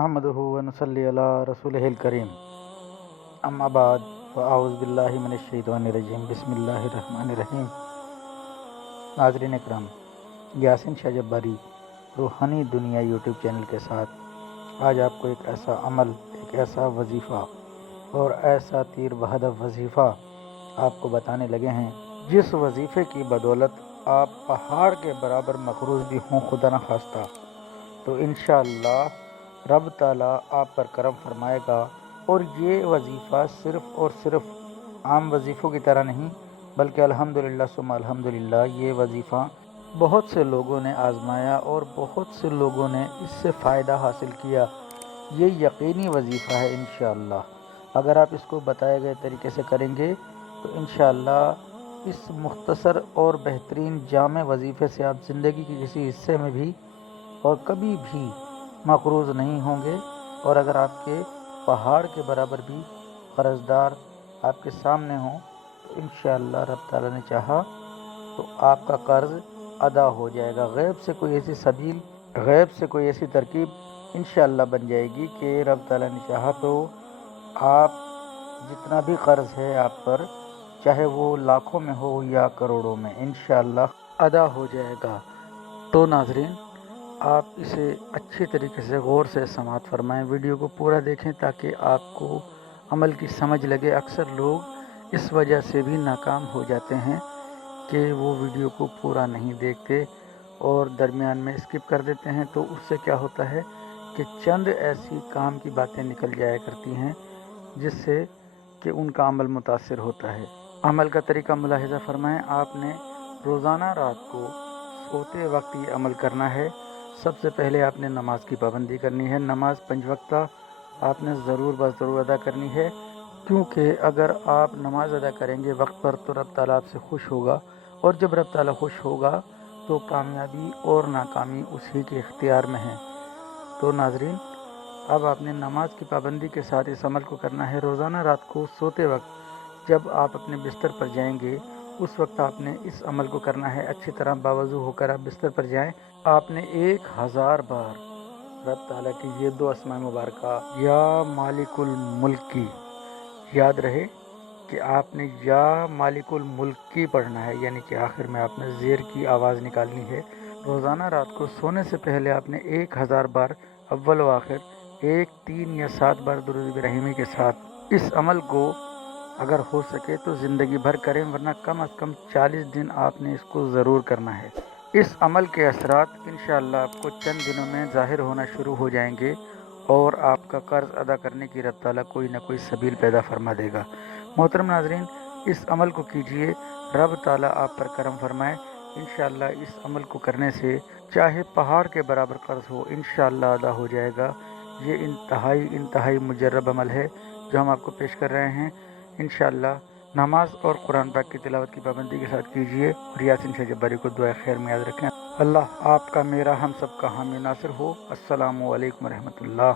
नहमदुहु व नसल्ली अला रसूलिहिल करीम अम्मा बाद फ़अऊज़ु बिल्लाहि मिनश्शैतानिर्रजीम बिस्मिल्लाहिर्रहमानिर्रहीम। नाज़रीन इकराम, यासीन शाह जब्बारी रूहानी दुनिया यूट्यूब चैनल के साथ आज आपको एक ऐसा अमल, एक ऐसा वजीफ़ा और ऐसा तीर बहदफ वजीफ़ा आपको बताने लगे हैं जिस वजीफ़े की बदौलत आप पहाड़ के बराबर मक़रूज़ भी हों खुदा न खास्ता, तो इंशाअल्लाह रब ताला आप पर करम फरमाएगा। और ये वजीफ़ा सिर्फ़ और सिर्फ आम वजीफ़ों की तरह नहीं, बल्कि अल्हम्दुलिल्लाह सुम्मा अल्हम्दुलिल्लाह ये वजीफ़ा बहुत से लोगों ने आज़माया और बहुत से लोगों ने इससे फ़ायदा हासिल किया। ये यकीनी वजीफ़ा है इंशाअल्लाह। अगर आप इसको बताए गए तरीके से करेंगे तो इंशाअल्लाह इस मुख्तसर और बेहतरीन जामे वजीफ़े से आप ज़िंदगी के किसी हिस्से में भी और कभी भी मक़रूज़ नहीं होंगे। और अगर आपके पहाड़ के बराबर भी कर्ज़दार आपके सामने हों तो इंशाअल्लाह रब ताला ने चाहा तो आपका कर्ज़ अदा हो जाएगा। गैब से कोई ऐसी सबील, गैब से कोई ऐसी तरकीब इंशाअल्लाह बन जाएगी कि रब ताला ने चाहा तो आप जितना भी कर्ज़ है आप पर, चाहे वो लाखों में हो या करोड़ों में, इंशाअल्लाह अदा हो जाएगा। तो नाज़रीन, आप इसे अच्छी तरीके से गौर से समाअत फरमाएं, वीडियो को पूरा देखें ताकि आपको अमल की समझ लगे। अक्सर लोग इस वजह से भी नाकाम हो जाते हैं कि वो वीडियो को पूरा नहीं देखते और दरमियान में स्किप कर देते हैं। तो उससे क्या होता है कि चंद ऐसी काम की बातें निकल जाया करती हैं जिससे कि उनका अमल मुतासिर होता है। अमल का तरीका मुलाहिज़ा फरमाएं। आपने रोज़ाना रात को सोते वक्त ये अमल करना है। सबसे पहले आपने नमाज की पाबंदी करनी है। नमाज 5 वक्ता आपने ज़रूर ज़रूर अदा करनी है, क्योंकि अगर आप नमाज अदा करेंगे वक्त पर तो रब ताला आपसे खुश होगा, और जब रब ताला खुश होगा तो कामयाबी और नाकामी उसी के इख्तियार में है। तो नाज़रीन, अब आपने नमाज की पाबंदी के साथ इस अमल को करना है। रोज़ाना रात को सोते वक्त जब आप अपने बिस्तर पर जाएंगे उस वक्त आपने इस अमल को करना है। अच्छी तरह बावज़ू होकर आप बिस्तर पर जाएं। आपने 1000 बार रब ताला की ये 2 अस्मा मुबारका या मालिकुल मुल्क की, याद रहे कि आपने या मालिकुल मुल्क की पढ़ना है, यानी कि आखिर में आपने ज़ेर की आवाज़ निकालनी है। रोज़ाना रात को सोने से पहले आपने 1000 बार अव्वल व आखिर 1, 3 या 7 बार दुरूद इब्राहिमी के साथ इस अमल को अगर हो सके तो ज़िंदगी भर करें, वरना कम अज़ कम 40 दिन आपने इसको ज़रूर करना है। इस अमल के असरात इंशाअल्लाह आपको चंद दिनों में ज़ाहिर होना शुरू हो जाएंगे और आपका कर्ज़ अदा करने की रब ताला कोई ना कोई सबील पैदा फरमा देगा। मोहतरम नाज़रीन, इस अमल को कीजिए, रब ताला आप पर करम फरमाए। इंशाअल्लाह इस अमल को करने से चाहे पहाड़ के बराबर कर्ज़ हो इंशाअल्लाह अदा हो जाएगा। ये इंतहाई मुजर्रब अमल है जो हम आपको पेश कर रहे हैं। इंशाअल्लाह नमाज और कुरान पाक की तिलावत की पाबंदी के साथ कीजिए और यासीन शाह जब्बारी को दुआ खैर में याद रखें। अल्लाह आपका, मेरा, हम सब का हामी नासिर हो। अस्सलामु अलैकुम रहमतुल्लाह।